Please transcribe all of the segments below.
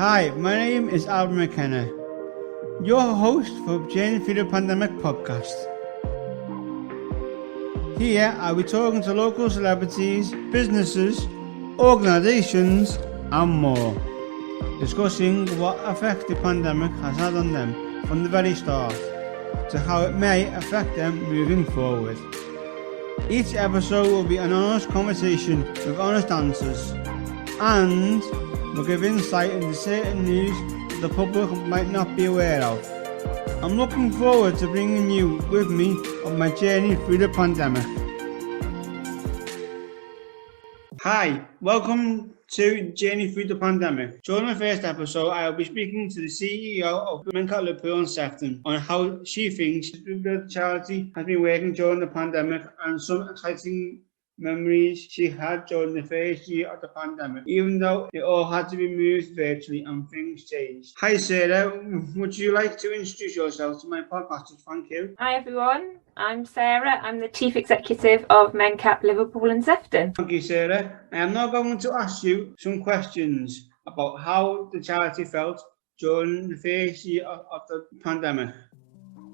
Hi, my name is Albert McKenna, your host for Journey Through the Pandemic podcast. Here I'll be talking to local celebrities, businesses, organisations and more, discussing what effect the pandemic has had on them from the very start to how it may affect them moving forward. Each episode will be an honest conversation with honest answers, and will give insight into certain news that the public might not be aware of. I'm looking forward to bringing you with me on my journey through the pandemic. Hi, welcome to Journey Through the Pandemic. During the first episode, I'll be speaking to the CEO of Mencap Liverpool in Sefton on how she thinks the charity has been working during the pandemic and some exciting memories she had during the first year of the pandemic, even though it all had to be moved virtually and things changed. Hi Sarah, would you like to introduce yourself to my podcast? Thank you. Hi everyone, I'm Sarah. I'm the Chief Executive of Mencap Liverpool in Sefton. Thank you, Sarah. I am now going to ask you some questions about how the charity felt during the first year of the pandemic.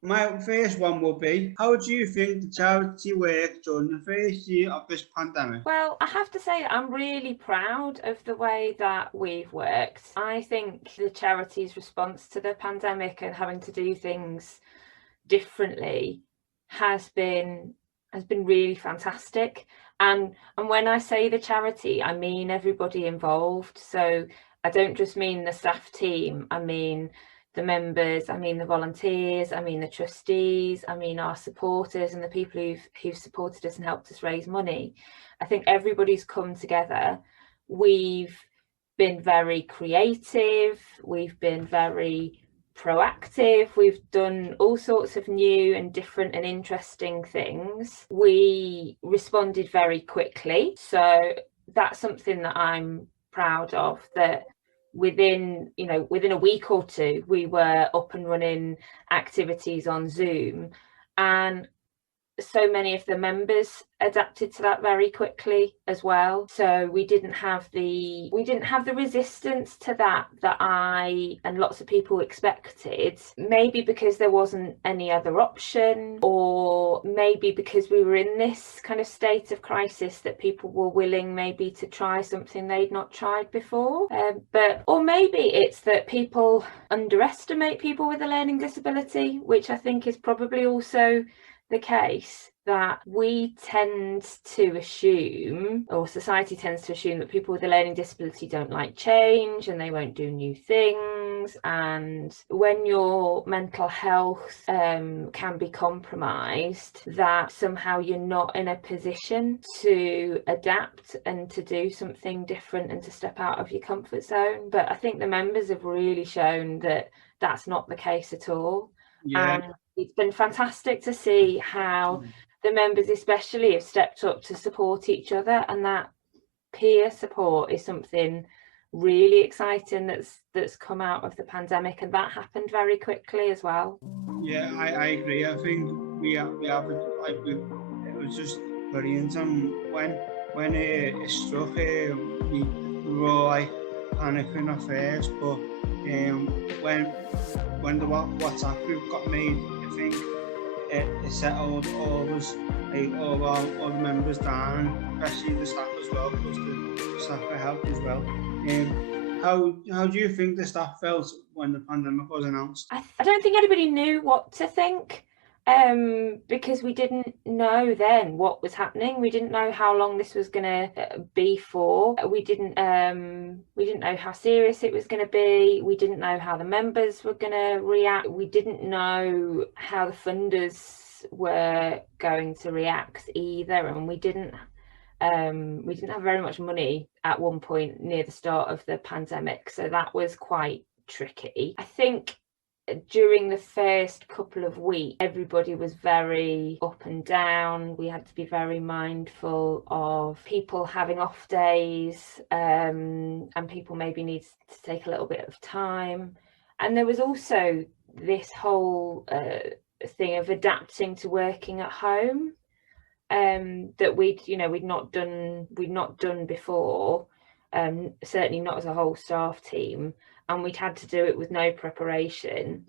My first one would be, how do you think the charity worked during the first year of this pandemic? Well, I have to say that I'm really proud of the way that we've worked. I think the charity's response to the pandemic and having to do things differently has been really fantastic. And when I say the charity, I mean everybody involved. So I don't just mean the staff team, I mean the members, I mean the volunteers, I mean the trustees, I mean our supporters and the people who've supported us and helped us raise money. I think everybody's come together. We've been very creative, we've been very proactive, we've done all sorts of new and different and interesting things. We responded very quickly, so that's something that I'm proud of, that within a week or two we were up and running activities on Zoom, and so many of the members adapted to that very quickly as well. So we didn't have the resistance to that I and lots of people expected, maybe because there wasn't any other option, or maybe because we were in this kind of state of crisis that people were willing maybe to try something they'd not tried before. Or maybe it's that people underestimate people with a learning disability, which I think is probably also the case, that we tend to assume, or society tends to assume, that people with a learning disability don't like change and they won't do new things. And when your mental health can be compromised, that somehow you're not in a position to adapt and to do something different and to step out of your comfort zone. But I think the members have really shown that that's not the case at all. Yeah. And it's been fantastic to see how the members especially have stepped up to support each other, and that peer support is something really exciting that's come out of the pandemic, and that happened very quickly as well. Yeah, I agree. I think we have it was just brilliant, and when it struck, we were all like panicking at first, but when the WhatsApp group got made, I think it settled all of us, like all the members down, especially the staff as well, because the staff got help as well. How do you think the staff felt when the pandemic was announced? I don't think anybody knew what to think, because we didn't know then what was happening. We didn't know how long this was going to be for. We didn't know how serious it was going to be. We didn't know how the members were going to react. We didn't know how the funders were going to react either, and we didn't have very much money at one point near the start of the pandemic, so that was quite tricky. I think during the first couple of weeks, everybody was very up and down. We had to be very mindful of people having off days, and people maybe need to take a little bit of time. And there was also this whole thing of adapting to working at home, that we'd not done before, certainly not as a whole staff team. and we'd had to do it with no preparation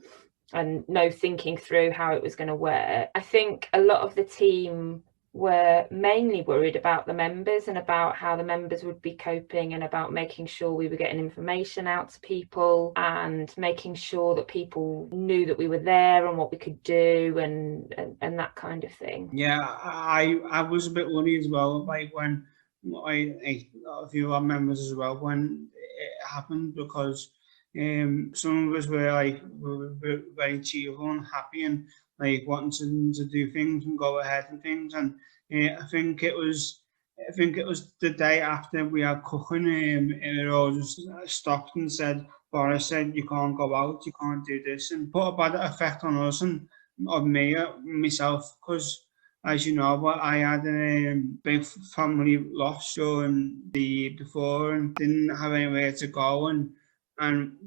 and no thinking through how it was going to work. I think a lot of the team were mainly worried about the members and about how the members would be coping, and about making sure we were getting information out to people and making sure that people knew that we were there and what we could do, and that kind of thing. Yeah, I was a bit worried as well, like when a few of our members as well when it happened, because some of us were like were very cheerful and happy and like wanting to do things and go ahead and things, and I think it was the day after we had cooking, it all just stopped and said, Boris said, you can't go out, you can't do this, and put a bad effect on us and on me, myself, because as you know, but I had a big family loss during the year before and didn't have anywhere to go, and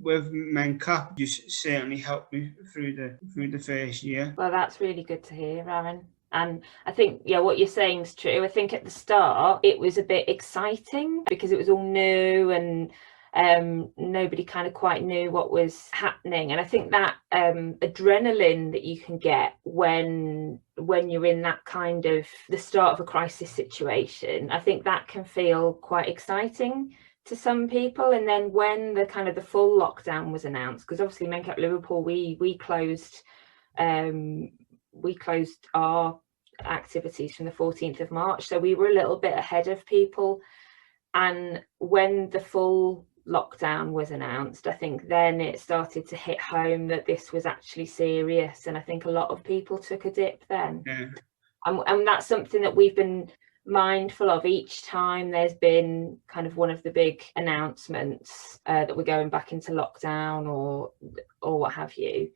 with Mencap, you certainly helped me through the first year. Well, that's really good to hear, Aaron. And I think, yeah, what you're saying is true. I think at the start it was a bit exciting because it was all new, and nobody kind of quite knew what was happening. And I think that adrenaline that you can get when you're in that kind of the start of a crisis situation, I think that can feel quite exciting to some people. And then when the kind of the full lockdown was announced, because obviously Mencap Liverpool, we closed our activities from the 14th of March, so we were a little bit ahead of people. And when the full lockdown was announced, I think then it started to hit home that this was actually serious, and I think a lot of people took a dip then. Yeah. And that's something that we've been mindful of each time there's been kind of one of the big announcements that we're going back into lockdown or what have you,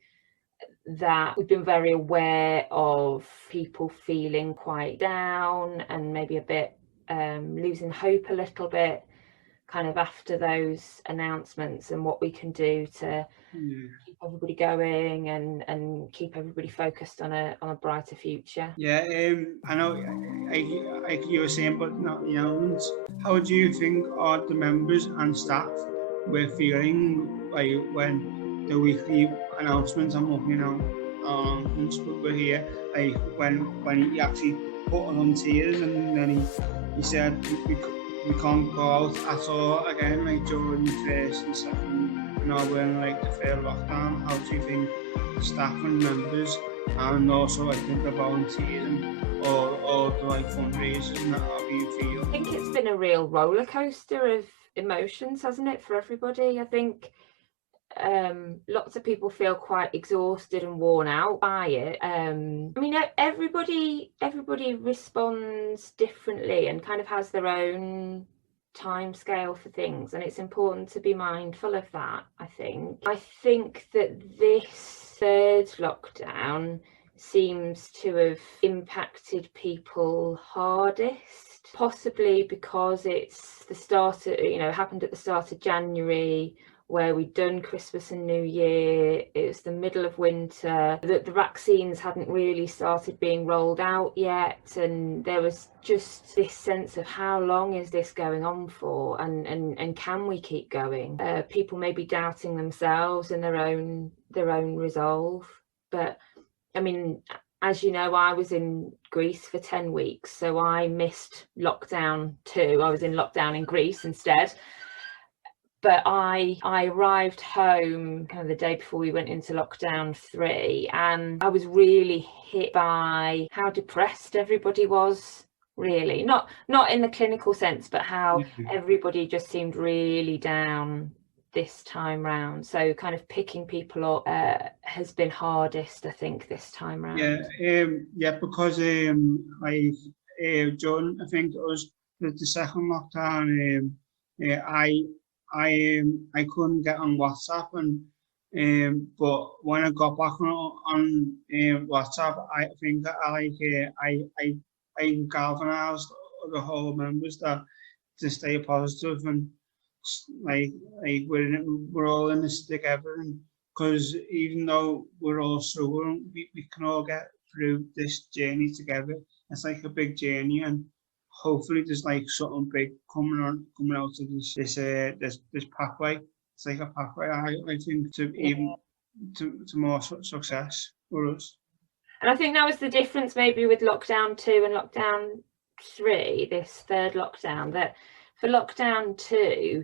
that we've been very aware of people feeling quite down and maybe a bit losing hope a little bit kind of after those announcements, and what we can do to keep everybody going and keep everybody focused on a brighter future. Yeah, I know, like you were saying, but not the elements. How do you think are the members and staff were feeling like when the weekly announcements, I'm looking at announcements, but we're here, like when he actually put on tears and then he said we can't go out at all again, like during the first and second, and now we're in like the third lockdown. How do you think staff and members, and also I think the volunteers and all the like fundraisers and that, how do you feel? I think it's been a real roller coaster of emotions, hasn't it, for everybody? I think lots of people feel quite exhausted and worn out by it. I mean, everybody responds differently and kind of has their own time scale for things, and it's important to be mindful of that. I think that this third lockdown seems to have impacted people hardest, possibly because it's the start of, happened at the start of January, where we'd done Christmas and New Year. It was the middle of winter, that the vaccines hadn't really started being rolled out yet, and there was just this sense of how long is this going on for, and can we keep going? People may be doubting themselves and their own resolve. But I mean, as you know, I was in Greece for 10 weeks, so I missed lockdown 2. I was in lockdown in Greece instead. But I arrived home kind of the day before we went into lockdown 3, and I was really hit by how depressed everybody was, really. Not in the clinical sense, but how everybody just seemed really down this time round. So kind of picking people up has been hardest, I think, this time round. Because John, I think it was the second lockdown, I couldn't get on WhatsApp, and but when I got back on WhatsApp, I think I galvanized the whole members that to stay positive, and like we're all in this together, because even though we're all struggling, we can all get through this journey together. It's like a big journey, and hopefully there's like something big coming out of this pathway. it's like a pathway. I think to even to more success for us. And I think that was the difference maybe with lockdown 2 and lockdown 3, this third lockdown, that for lockdown 2,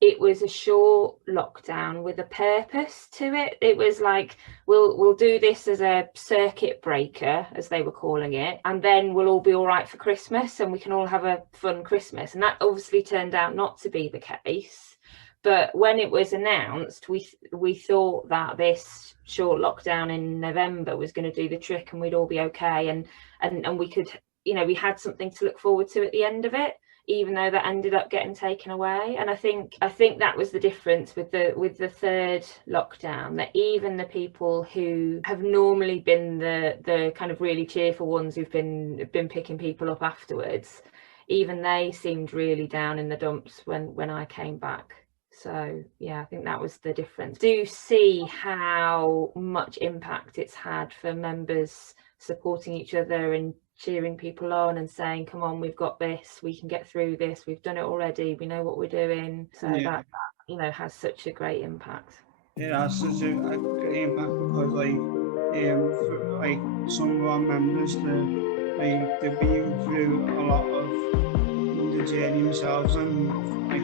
it was a short lockdown with a purpose to it. It was like, we'll do this as a circuit breaker, as they were calling it, and then we'll all be all right for Christmas and we can all have a fun Christmas. And that obviously turned out not to be the case. But when it was announced, we thought that this short lockdown in November was going to do the trick and we'd all be okay, and we could, we had something to look forward to at the end of it, even though that ended up getting taken away. And I think that was the difference with the third lockdown, that even the people who have normally been the kind of really cheerful ones who've been picking people up afterwards, even they seemed really down in the dumps when I came back. So yeah, I think that was the difference. Do see how much impact it's had for members supporting each other and cheering people on and saying, come on, we've got this, we can get through this, we've done it already, we know what we're doing. So that has such a great impact. It has such a great impact because for, some of our members, they've been through a lot of the journey themselves, and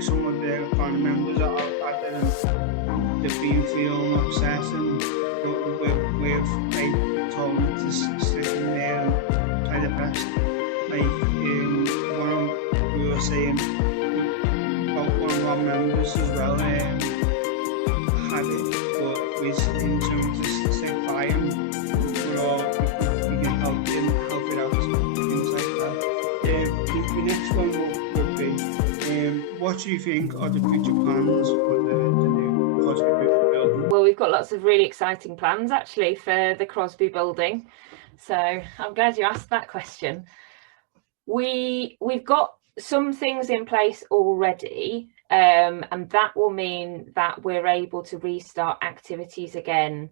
some of their family members are better, and they've been feeling upset, and we've told them to stick in there and try their best. We were saying about one of our members as well, had it, but we seem to stick by him. We can help it out, things like that. The next one would be, what do you think are the future plans for the new Crosby Building? Well, we've got lots of really exciting plans actually for the Crosby Building, so I'm glad you asked that question. We've got some things in place already, and that will mean that we're able to restart activities again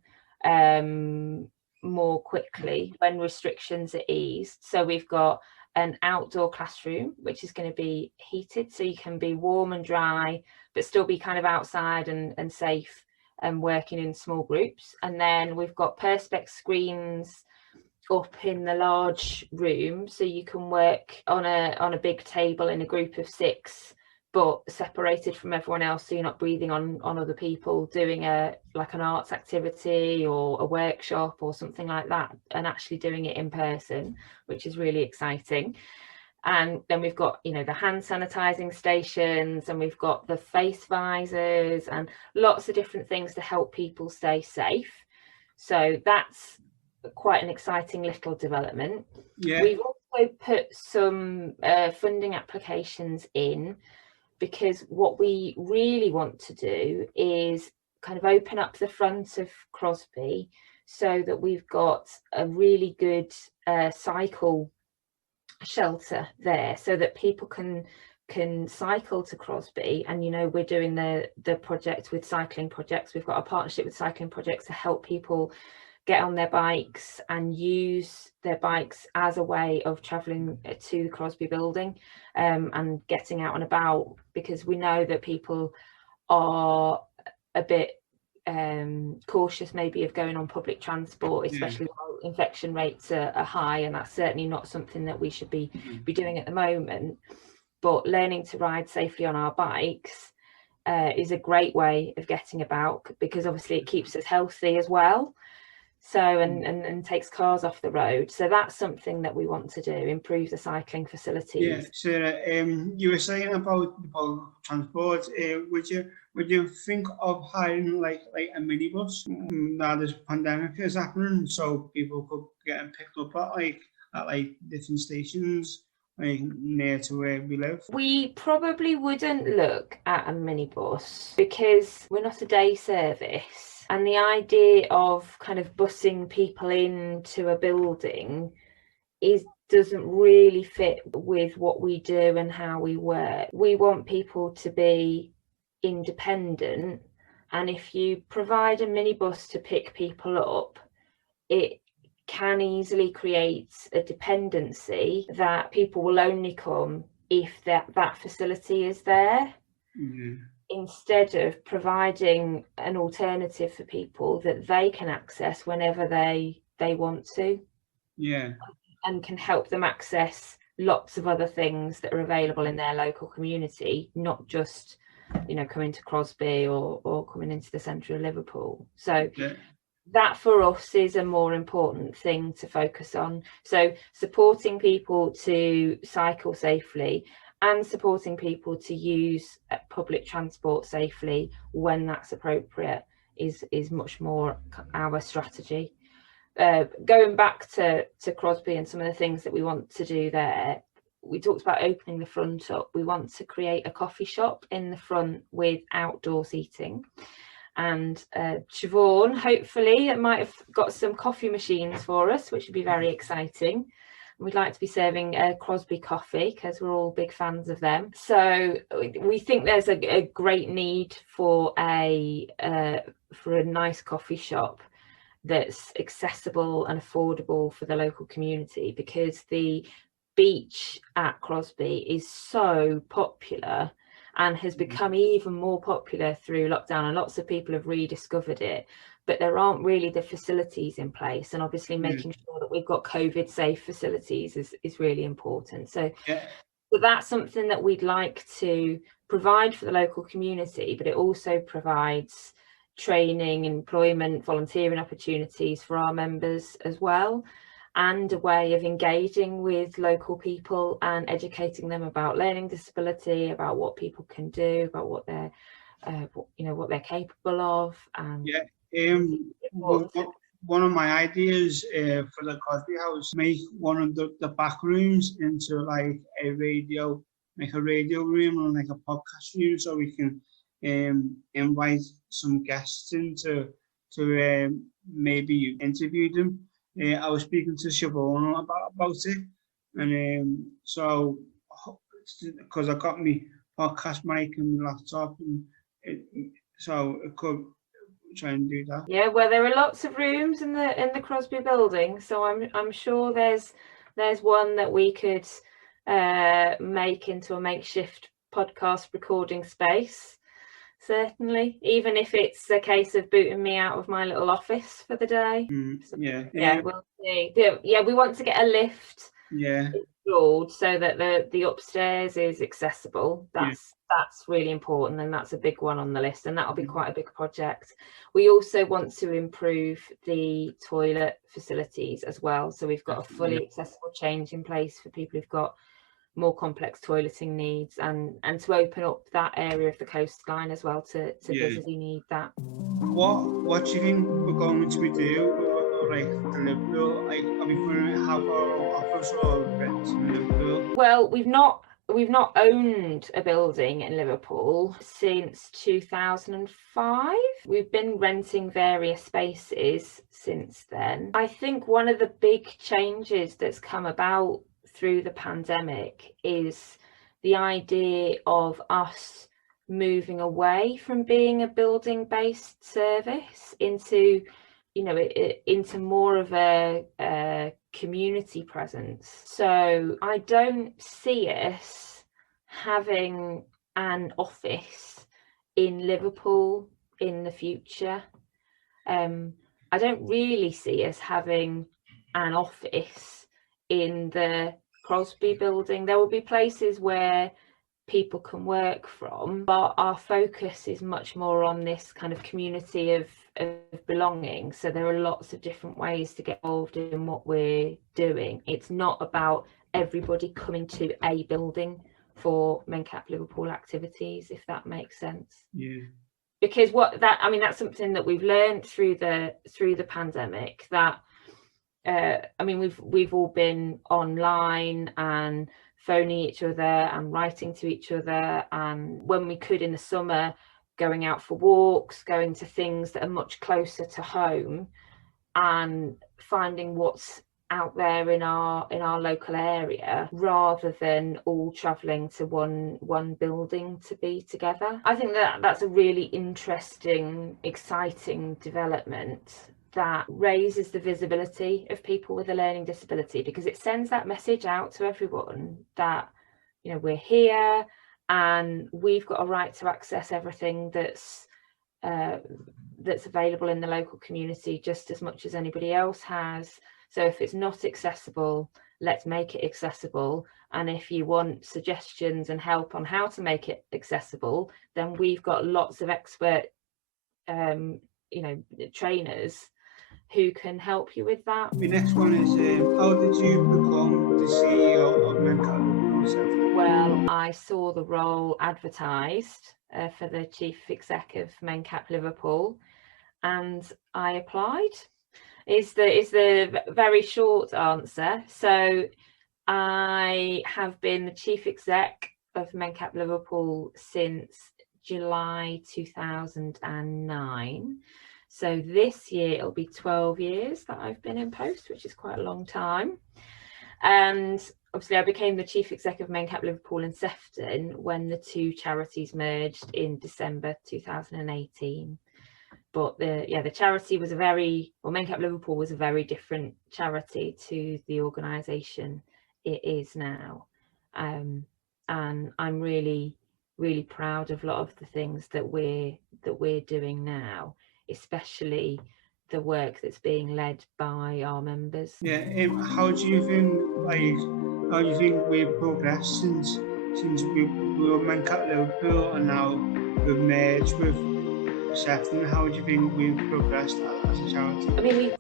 more quickly when restrictions are eased. So we've got an outdoor classroom which is going to be heated, so you can be warm and dry but still be kind of outside and safe and working in small groups. And then we've got perspex screens up in the large room, so you can work on a big table in a group of 6 but separated from everyone else, so you're not breathing on other people, doing an arts activity or a workshop or something like that, and actually doing it in person, which is really exciting. And then we've got the hand sanitizing stations, and we've got the face visors and lots of different things to help people stay safe. So that's quite an exciting little development. We've also put some funding applications in, because what we really want to do is kind of open up the front of Crosby so that we've got a really good cycle shelter there, so that people can cycle to Crosby. And we're doing the project with Cycling Projects. We've got a partnership with Cycling Projects to help people get on their bikes and use their bikes as a way of travelling to the Crosby Building and getting out and about, because we know that people are a bit cautious maybe of going on public transport, especially while infection rates are high, and that's certainly not something that we should be doing at the moment. But learning to ride safely on our bikes is a great way of getting about, because obviously it keeps us healthy as well. So and takes cars off the road. So that's something that we want to do, improve the cycling facilities. Yeah, Sarah, you were saying about the public transport. Would you think of hiring like a minibus now this pandemic is happening, so people could get picked up at different stations near to where we live? We probably wouldn't look at a minibus because we're not a day service. And the idea of kind of busing people into a building doesn't really fit with what we do and how we work. We want people to be independent, and if you provide a minibus to pick people up, it can easily create a dependency that people will only come if that facility is there. instead of providing an alternative for people that they can access whenever they want to, Yeah. and can help them access lots of other things that are available in their local community, not just, you know, coming to Crosby or coming into the centre of Liverpool. So Yeah. that for us is a more important thing to focus on. So supporting people to cycle safely and supporting people to use public transport safely when that's appropriate is much more our strategy. Going back to Crosby and some of the things that we want to do there, we talked about opening the front up. We want to create a coffee shop in the front with outdoor seating. And Siobhan, hopefully, might have got some coffee machines for us, which would be very exciting. We'd like to be serving Crosby coffee because we're all big fans of them. So we think there's a great need for a nice coffee shop that's accessible and affordable for the local community, because the beach at Crosby is so popular and has become even more popular through lockdown, and lots of people have rediscovered it, but there aren't really the facilities in place, and obviously making sure that we've got COVID safe facilities is really important. So that's something that we'd like to provide for the local community, but it also provides training, employment, volunteering opportunities for our members as well, and a way of engaging with local people and educating them about learning disability, about what people can do, about what they're what they're capable of. And one of my ideas for the Crosby House, make one of the back rooms into like a radio room or like a podcast room, so we can invite some guests in to maybe interview them. I was speaking to Siobhan about it, and so because I got my podcast mic and my laptop, and so it could try and do that. Yeah, well, there are lots of rooms in the Crosby Building, so I'm sure there's one that we could make into a makeshift podcast recording space. Certainly, even if it's a case of booting me out of my little office for the day. We'll see. Yeah, we want to get a lift installed so that the upstairs is accessible. That's really important, and that's a big one on the list, and that'll be quite a big project. We also want to improve the toilet facilities as well, so we've got a fully accessible change in place for people who've got more complex toileting needs, and to open up that area of the coastline as well to visitors who need that. What do you think we're going to do, like the Liverpool? Like, are we going to have our office or rent in Liverpool? Well, we've not owned a building in Liverpool since 2005. We've been renting various spaces since then. I think one of the big changes that's come about through the pandemic is the idea of us moving away from being a building based service into into more of a community presence. So I don't see us having an office in Liverpool in the future. I don't really see us having an office in the Crosby Building. There will be places where people can work from, but our focus is much more on this kind of community of belonging. So there are lots of different ways to get involved in what we're doing. It's not about everybody coming to a building for Mencap Liverpool activities, if that makes sense. Because that's something that we've learned through the pandemic, that we've all been online and phoning each other and writing to each other, and when we could in the summer, going out for walks, going to things that are much closer to home, and finding what's out there in our local area, rather than all travelling to one building to be together. I think that's a really interesting, exciting development that raises the visibility of people with a learning disability, because it sends that message out to everyone that we're here and we've got a right to access everything that's available in the local community just as much as anybody else has. So if it's not accessible, let's make it accessible. And if you want suggestions and help on how to make it accessible, then we've got lots of expert trainers who can help you with that. The next one is, how did you become the CEO of Mencap Liverpool? Well, I saw the role advertised for the chief exec of Mencap Liverpool, and I applied. Is the very short answer. So I have been the chief exec of Mencap Liverpool since July 2009. So this year it'll be 12 years that I've been in post, which is quite a long time. And obviously I became the chief exec of Mencap Liverpool and Sefton when the two charities merged in December 2018. But the charity was Mencap Liverpool was a very different charity to the organisation it is now. And I'm really, really proud of a lot of the things that we're doing now, especially the work that's being led by our members. Yeah, how do you think we've progressed since we were Mencap Liverpool and now we've merged with Sefton? How do you think we've progressed as a charity? I mean,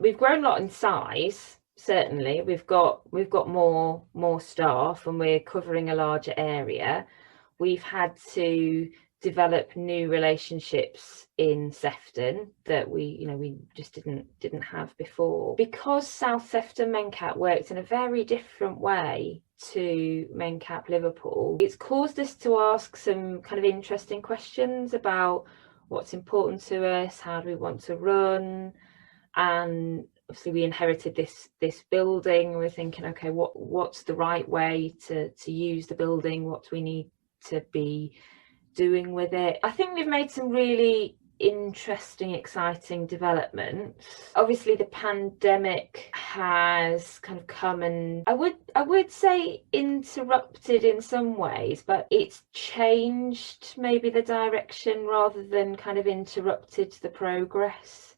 we've grown a lot in size. Certainly, we've got more staff, and we're covering a larger area. We've had to develop new relationships in Sefton that we just didn't have before, because South Sefton Mencap worked in a very different way to Mencap Liverpool. It's caused us to ask some kind of interesting questions about what's important to us, how do we want to run, and obviously we inherited this building, and we're thinking, okay, what's the right way to use the building, what do we need to be doing with it. I think we've made some really interesting, exciting developments. Obviously the pandemic has kind of come and I would say interrupted in some ways, but it's changed maybe the direction rather than kind of interrupted the progress.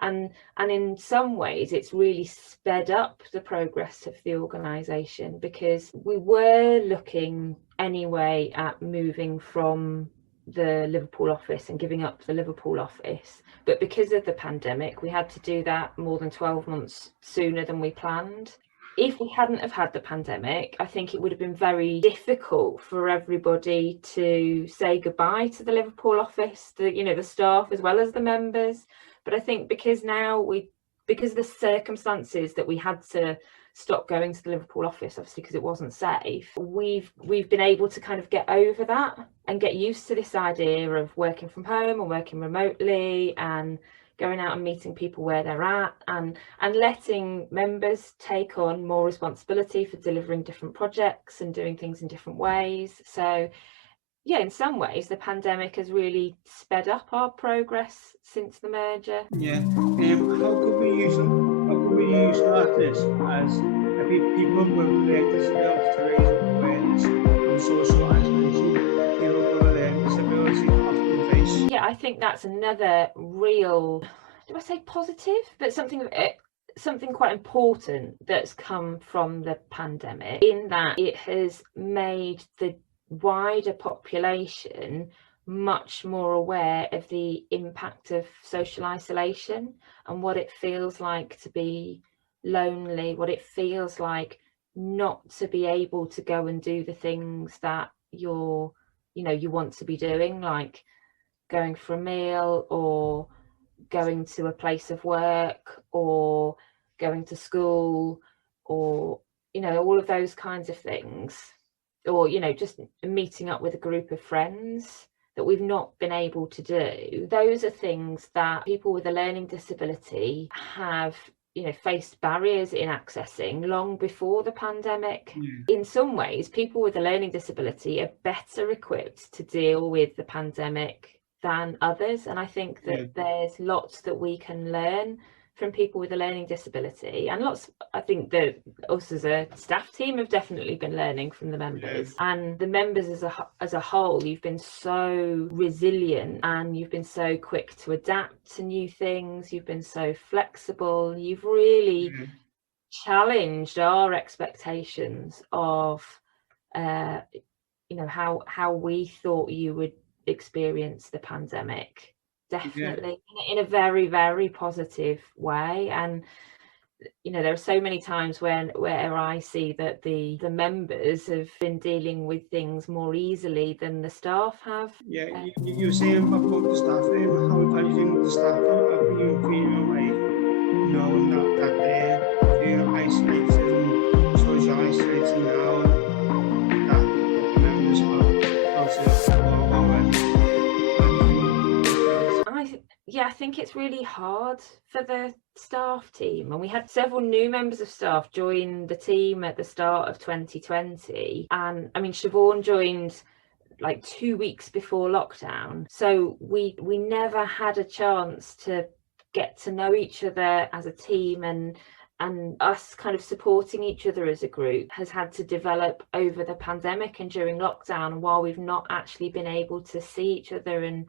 And in some ways it's really sped up the progress of the organisation, because we were looking anyway at moving from the Liverpool office and giving up the Liverpool office, but because of the pandemic we had to do that more than 12 months sooner than we planned. If we hadn't have had the pandemic, I think it would have been very difficult for everybody to say goodbye to the Liverpool office, the staff as well as the members. But I think because of the circumstances that we had to stop going to the Liverpool office, obviously because it wasn't safe, we've been able to kind of get over that and get used to this idea of working from home or working remotely and going out and meeting people where they're at, and letting members take on more responsibility for delivering different projects and doing things in different ways. So yeah, in some ways the pandemic has really sped up our progress since the merger. Yeah. How could we use artists as people with learning disabilities to raise awareness of social isolation people with learning disabilities often face? Yeah, I think that's another real, do I say positive, but something quite important that's come from the pandemic, in that it has made the wider population much more aware of the impact of social isolation and what it feels like to be lonely, what it feels like not to be able to go and do the things that you want to be doing, like going for a meal or going to a place of work or going to school, or all of those kinds of things, or just meeting up with a group of friends that we've not been able to do. Those are things that people with a learning disability have faced barriers in accessing long before the pandemic. In some ways, people with a learning disability are better equipped to deal with the pandemic than others, and I think that there's lots that we can learn from people with a learning disability, and I think that us as a staff team have definitely been learning from the members, and the members as a whole. You've been so resilient, and you've been so quick to adapt to new things. You've been so flexible. You've really challenged our expectations of how we thought you would experience the pandemic, definitely in a very, very positive way. And there are so many times where I see that the members have been dealing with things more easily than the staff have. You were saying about the staff, how do you think the staff have been feeling, like, knowing that they're feeling isolated and social isolated now, and that the members have felt it already? I think it's really hard for the staff team, and we had several new members of staff join the team at the start of 2020, and I mean Siobhan joined like 2 weeks before lockdown, so we never had a chance to get to know each other as a team, and us kind of supporting each other as a group has had to develop over the pandemic and during lockdown, while we've not actually been able to see each other and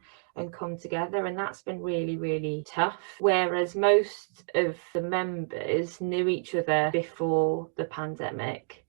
come together, and that's been really, really tough. Whereas most of the members knew each other before the pandemic,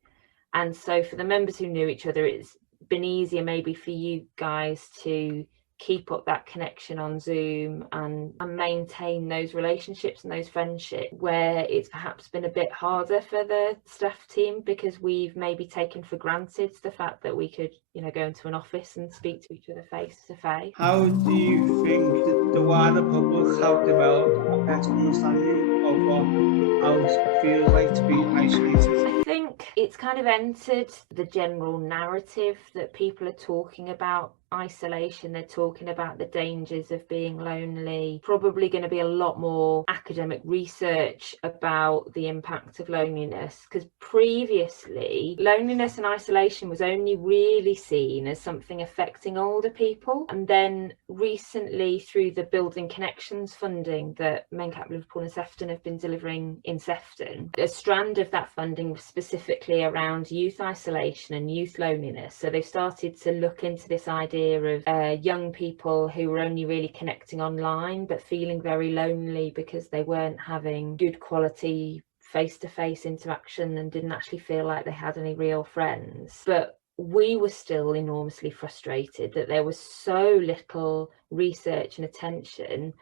and so for the members who knew each other, it's been easier maybe for you guys to keep up that connection on Zoom and maintain those relationships and those friendships, where it's perhaps been a bit harder for the staff team because we've maybe taken for granted the fact that we could go into an office and speak to each other face to face. How do you think that the wider public have developed a better understanding of how it feels like to be isolated? I think it's kind of entered the general narrative that people are talking about isolation. They're talking about the dangers of being lonely. Probably going to be a lot more academic research about the impact of loneliness, because previously loneliness and isolation was only really seen as something affecting older people, and then recently through the Building Connections funding that Mencap Liverpool and Sefton have been delivering in Sefton, a strand of that funding was specifically around youth isolation and youth loneliness. So they've started to look into this idea of young people who were only really connecting online but feeling very lonely because they weren't having good quality face-to-face interaction and didn't actually feel like they had any real friends. But we were still enormously frustrated that there was so little research and attention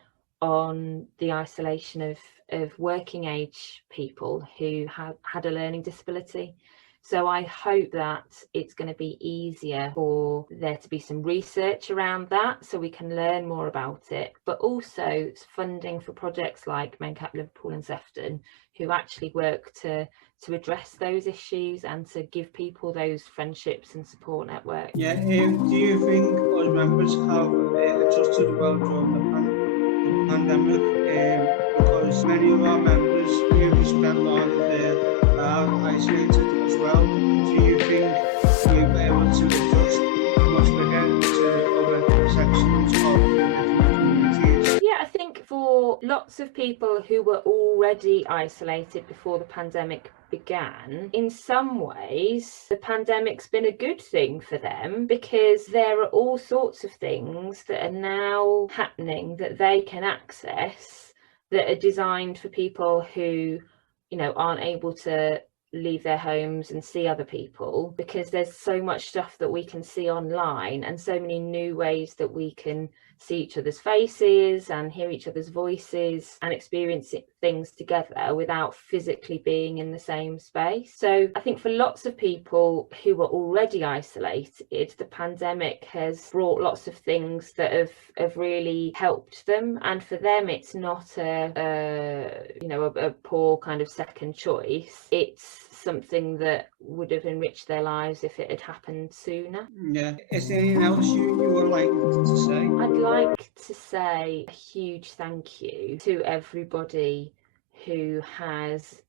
on the isolation of working age people who had a learning disability. So I hope that it's going to be easier for there to be some research around that so we can learn more about it, but also funding for projects like Mencap Liverpool and Sefton, who actually work to address those issues and to give people those friendships and support networks. Do you think us members have adjusted well during the pandemic? Because many of our members who spent a lot of their isolated as well. Do you think we were able to adjust much better to other sections of the different communities? Yeah, I think for lots of people who were already isolated before the pandemic began, in some ways the pandemic's been a good thing for them, because there are all sorts of things that are now happening that they can access that are designed for people who aren't able to leave their homes and see other people, because there's so much stuff that we can see online and so many new ways that we can see each other's faces and hear each other's voices and experience things together without physically being in the same space. So I think for lots of people who were already isolated, the pandemic has brought lots of things that have really helped them, and for them it's not a poor kind of second choice. It's something that would have enriched their lives if it had happened sooner. Is there anything else you would like to say? I'd like to say a huge thank you to everybody who has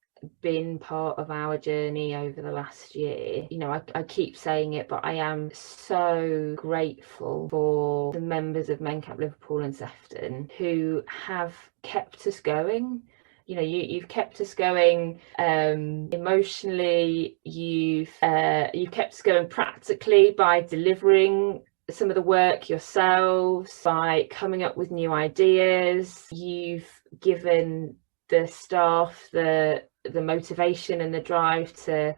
been part of our journey over the last year. I keep saying it, but I am so grateful for the members of Mencap Liverpool and Sefton who have kept us going, you've kept us going emotionally. You've kept us going practically by delivering some of the work yourselves, by coming up with new ideas. You've given the staff the motivation and the drive to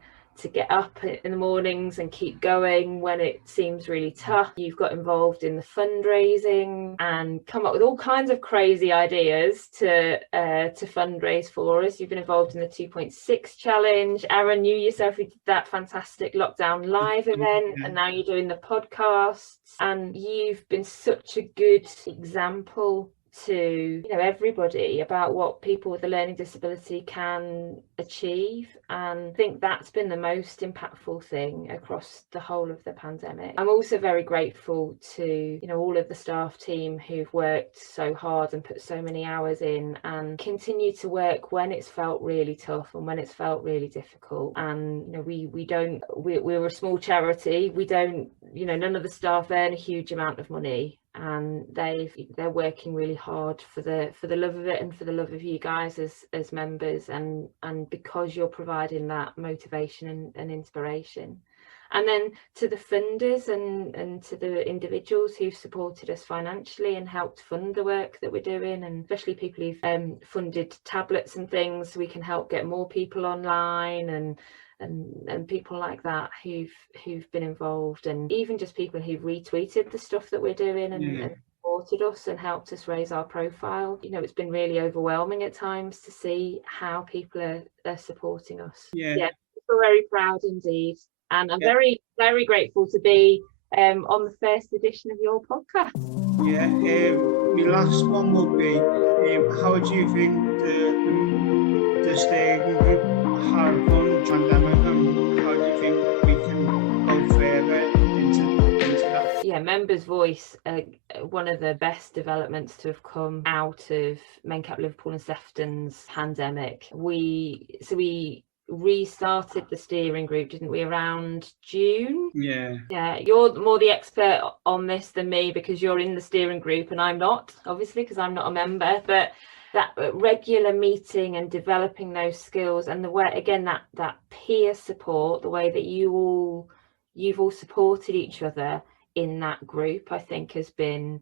get up in the mornings and keep going when it seems really tough. You've got involved in the fundraising and come up with all kinds of crazy ideas to fundraise for us. You've been involved in the 2.6 challenge. Aaron, you yourself did that fantastic lockdown live event, and now you're doing the podcasts, and you've been such a good example to everybody about what people with a learning disability can achieve. And I think that's been the most impactful thing across the whole of the pandemic. I'm also very grateful to all of the staff team who've worked so hard and put so many hours in and continue to work when it's felt really tough and when it's felt really difficult. And we're a small charity. We don't, none of the staff earn a huge amount of money, and they're working really hard for the love of it and for the love of you guys as members, and because you're providing that motivation and inspiration. And then to the funders and to the individuals who've supported us financially and helped fund the work that we're doing, and especially people who've funded tablets and things so we can help get more people online, and people like that who've been involved, and even just people who've retweeted the stuff that we're doing and supported us and helped us raise our profile. It's been really overwhelming at times to see how people are supporting us. We're very proud indeed, and I'm very, very grateful to be on the first edition of your podcast. My last one will be, how do you think the steering group have on pandemic, and how do you think we can go further into that? Members' voice, one of the best developments to have come out of Mencap Liverpool and Sefton's pandemic. We restarted the steering group, didn't we, around June? You're more the expert on this than me because you're in the steering group and I'm not, obviously, because I'm not a member. But that regular meeting and developing those skills, and the way, again, that peer support, the way that you've all supported each other in that group, I think has been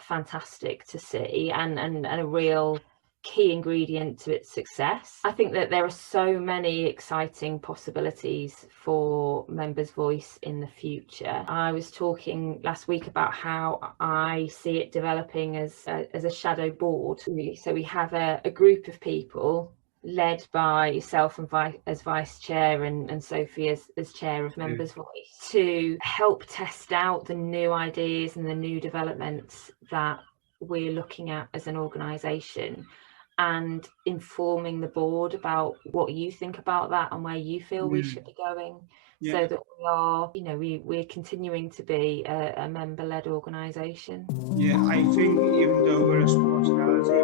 fantastic to see, and a real key ingredient to its success. I think that there are so many exciting possibilities for Members' Voice in the future. I was talking last week about how I see it developing as a shadow board, really. So we have a group of people led by yourself and as vice chair, and Sophie as chair of Members' Voice, to help test out the new ideas and the new developments that we're looking at as an organisation, and informing the board about what you think about that and where you feel we should be going, so that we are, we're continuing to be a member-led organisation. I think even though we're a sports charity,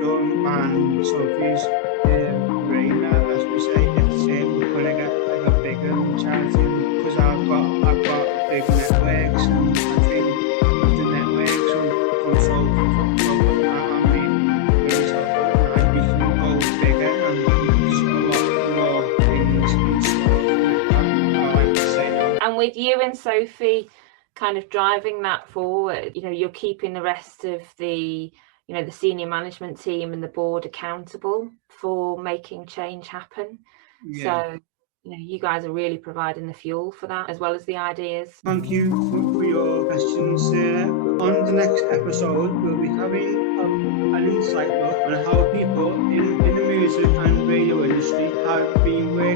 John and Sophie's brain, as we say, it's we're gonna get like a bigger charity, because I've got big networks, and I think the networks will focus on that. We can go bigger and do a lot more things and stuff. I like to say that. And with you and Sophie kind of driving that forward, you're keeping the rest of the the senior management team and the board accountable for making change happen. So you guys are really providing the fuel for that, as well as the ideas. Thank you for your questions. On the next episode, we'll be having an insight look on how people in the music and radio industry have been working